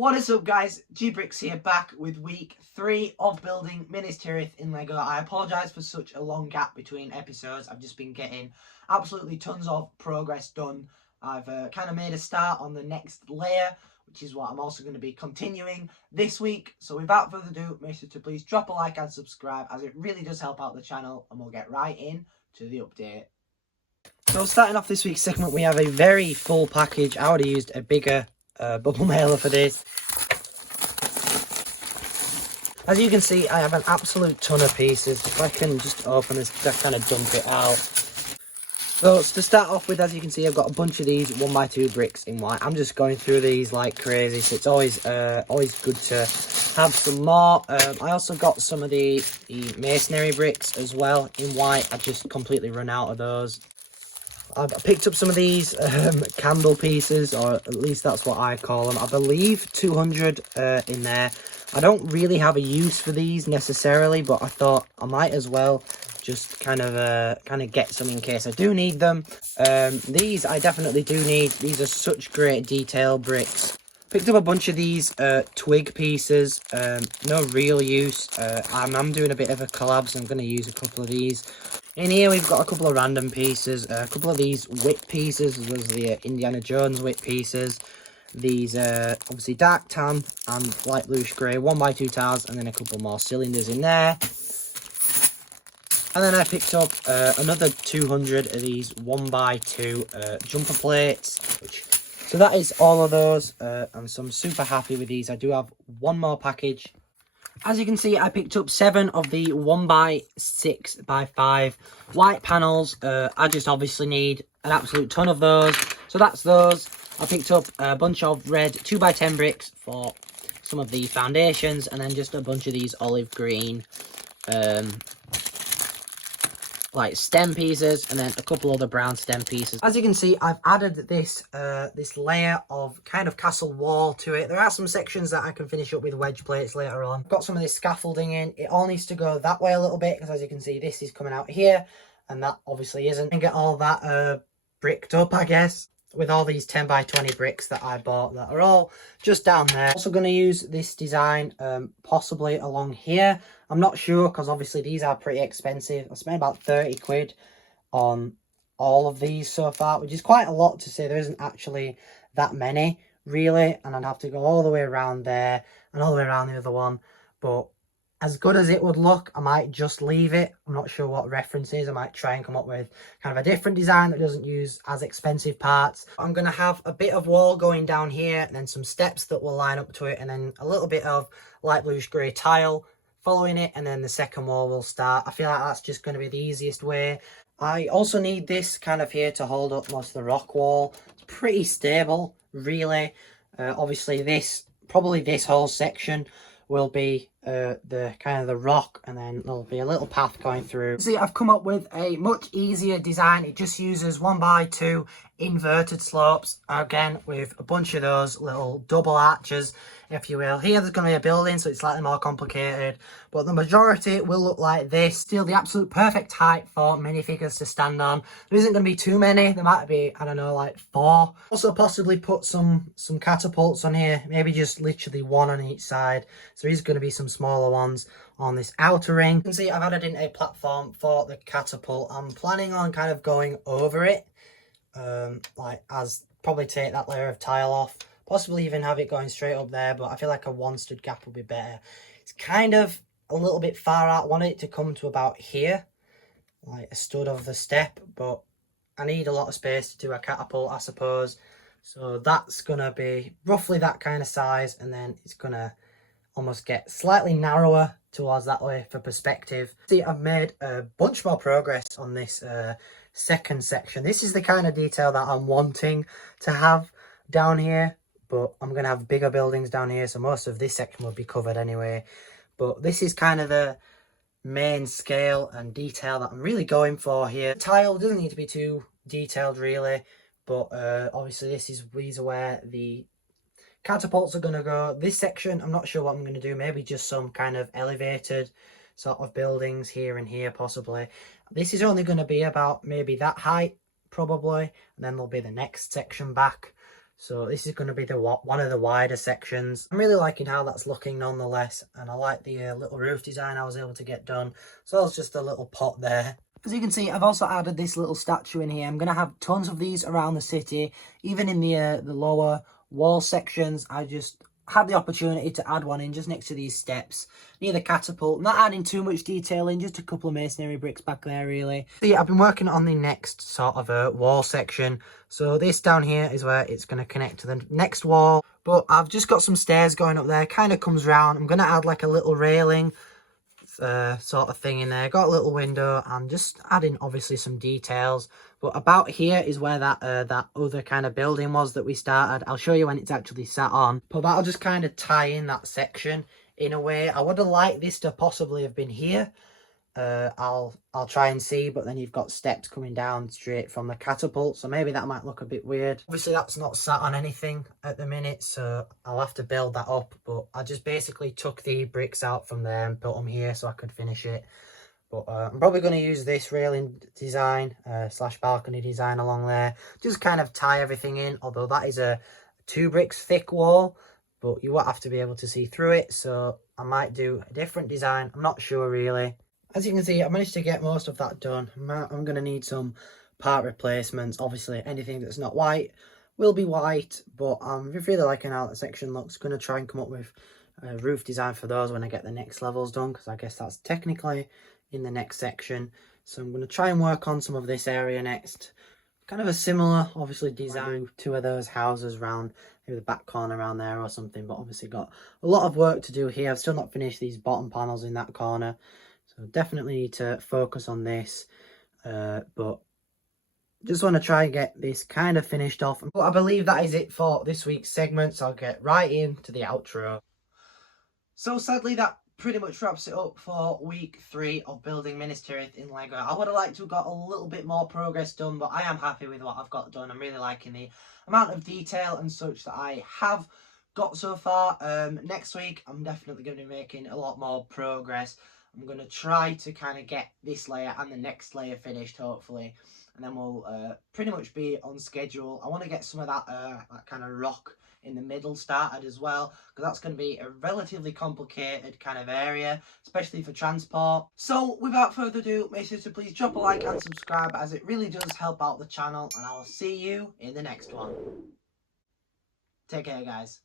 What is up, guys? Brix here, back with week 3 of Building Minas Tirith in LEGO. I apologise for such a long gap between episodes. I've just been getting absolutely tons of progress done. I've kind of made a start on the next layer, which is what I'm also going to be continuing this week. So without further ado, make sure to please drop a like and subscribe, as it really does help out the channel, and we'll get right in to the update. So starting off this week's segment, we have a very full package. I would have used a bigger bubble mailer for this. As you can see, I have an absolute ton of pieces. If I can just open this, to kind of dump it out. So to start off with, as you can see, I've got a bunch of these 1x2 bricks in white. I'm just going through these like crazy, so it's always good to have some more. I also got some of the masonry bricks as well in white. I just completely run out of those. I picked up some of these candle pieces, or at least that's what I call them. I believe 200 in there. I don't really have a use for these necessarily, but I thought I might as well just kind of get some in case I do need them. These I definitely do need. These are such great detail bricks. Picked up a bunch of these twig pieces. No real use. I'm doing a bit of a collab, so I'm going to use a couple of these. In here we've got a couple of random pieces, a couple of these whip pieces, as well as the Indiana Jones whip pieces. These obviously dark tan and light bluish grey 1x2 tiles, and then a couple more cylinders in there. And then I picked up another 200 of these 1x2 jumper plates. So that is all of those, and so I'm super happy with these. I do have one more package. As you can see, I picked up 7 of the 1x6x5 white panels. I just obviously need an absolute ton of those. So that's those. I picked up a bunch of red 2x10 bricks for some of the foundations, and then just a bunch of these olive green like stem pieces, and then a couple other brown stem pieces. As you can see, I've added this this layer of kind of castle wall to it. There are some sections that I can finish up with wedge plates later on. Got some of this scaffolding in. It all needs to go that way a little bit, because as you can see, this is coming out here, and that obviously isn't. And get all that bricked up, I guess, with all these 10x20 bricks that I bought that are all just down there. Also going to use this design possibly along here. I'm not sure, because obviously these are pretty expensive. I spent about 30 quid on all of these so far, which is quite a lot to say. There isn't actually that many really, and I'd have to go all the way around there and all the way around the other one. But as good as it would look, I might just leave it. I'm not sure what references. I might try and come up with kind of a different design that doesn't use as expensive parts. I'm going to have a bit of wall going down here, and then some steps that will line up to it, and then a little bit of light bluish grey tile following it, and then the second wall will start. I feel like that's just going to be the easiest way. I also need this kind of here to hold up most of the rock wall. It's pretty stable, really. Obviously probably this whole section will be the kind of the rock, and then there'll be a little path going through. See, I've come up with a much easier design. It just uses 1x2 inverted slopes, again with a bunch of those little double arches, if you will. Here there's going to be a building, so it's slightly more complicated, but the majority will look like this. Still the absolute perfect height for minifigures to stand on. There isn't going to be too many. There might be, I don't know, like 4. Also possibly put some catapults on here, maybe just literally 1 on each side. So there is going to be some smaller ones on this outer ring. You can see I've added in a platform for the catapult. I'm planning on kind of going over it, like as probably take that layer of tile off, possibly even have it going straight up there, but I feel like a one stud gap would be better. It's kind of a little bit far out. I want it to come to about here, like a stud of the step, but I need a lot of space to do a catapult, I suppose. So that's gonna be roughly that kind of size, and then it's gonna almost get slightly narrower towards that way for perspective. See, I've made a bunch more progress on this second section. This is the kind of detail that I'm wanting to have down here, but I'm going to have bigger buildings down here, so most of this section will be covered anyway. But this is kind of the main scale and detail that I'm really going for here. The tile doesn't need to be too detailed really, but obviously these are where the catapults are going to go. This section, I'm not sure what I'm going to do. Maybe just some kind of elevated sort of buildings here and here possibly. This is only going to be about maybe that height probably, and then there'll be the next section back. So this is going to be the one of the wider sections. I'm really liking how that's looking nonetheless, and I like the little roof design I was able to get done. So it's just a little pot there. As you can see, I've also added this little statue in here. I'm going to have tons of these around the city, even in the lower wall sections. I just had the opportunity to add one in just next to these steps near the catapult. Not adding too much detail in, just a couple of masonry bricks back there really. So yeah, I've been working on the next sort of a wall section. So this down here is where it's going to connect to the next wall. But I've just got some stairs going up there, kind of comes round. I'm going to add like a little railing sort of thing in there. Got a little window and just adding obviously some details. But about here is where that other kind of building was that we started. I'll show you when it's actually sat on. But that'll just kind of tie in that section in a way. I would have liked this to possibly have been here. I'll try and see, but then you've got steps coming down straight from the catapult, so maybe that might look a bit weird. Obviously that's not sat on anything at the minute, so I'll have to build that up, but I just basically took the bricks out from there and put them here so I could finish it. But I'm probably going to use this railing design slash balcony design along there, just kind of tie everything in, although that is a 2 bricks thick wall, but you won't have to be able to see through it, so I might do a different design. I'm not sure really. As you can see, I managed to get most of that done. I'm going to need some part replacements. Obviously, anything that's not white will be white, but I'm really liking how that section looks. Going to try and come up with a roof design for those when I get the next levels done, because I guess that's technically in the next section. So I'm going to try and work on some of this area next. Kind of a similar, obviously, design. 2 of those houses round, maybe the back corner around there or something, but obviously got a lot of work to do here. I've still not finished these bottom panels in that corner. So definitely need to focus on this, but just want to try and get this kind of finished off. But I believe that is it for this week's segment, so I'll get right into the outro. So sadly that pretty much wraps it up for week 3 of Building Minas Tirith in Lego. I would have liked to have got a little bit more progress done, but I am happy with what I've got done. I'm really liking the amount of detail and such that I have got so far. Next week I'm definitely going to be making a lot more progress. I'm going to try to kind of get this layer and the next layer finished, hopefully. And then we'll pretty much be on schedule. I want to get some of that kind of rock in the middle started as well, because that's going to be a relatively complicated kind of area, especially for transport. So without further ado, make sure to please drop a like and subscribe, as it really does help out the channel. And I will see you in the next one. Take care, guys.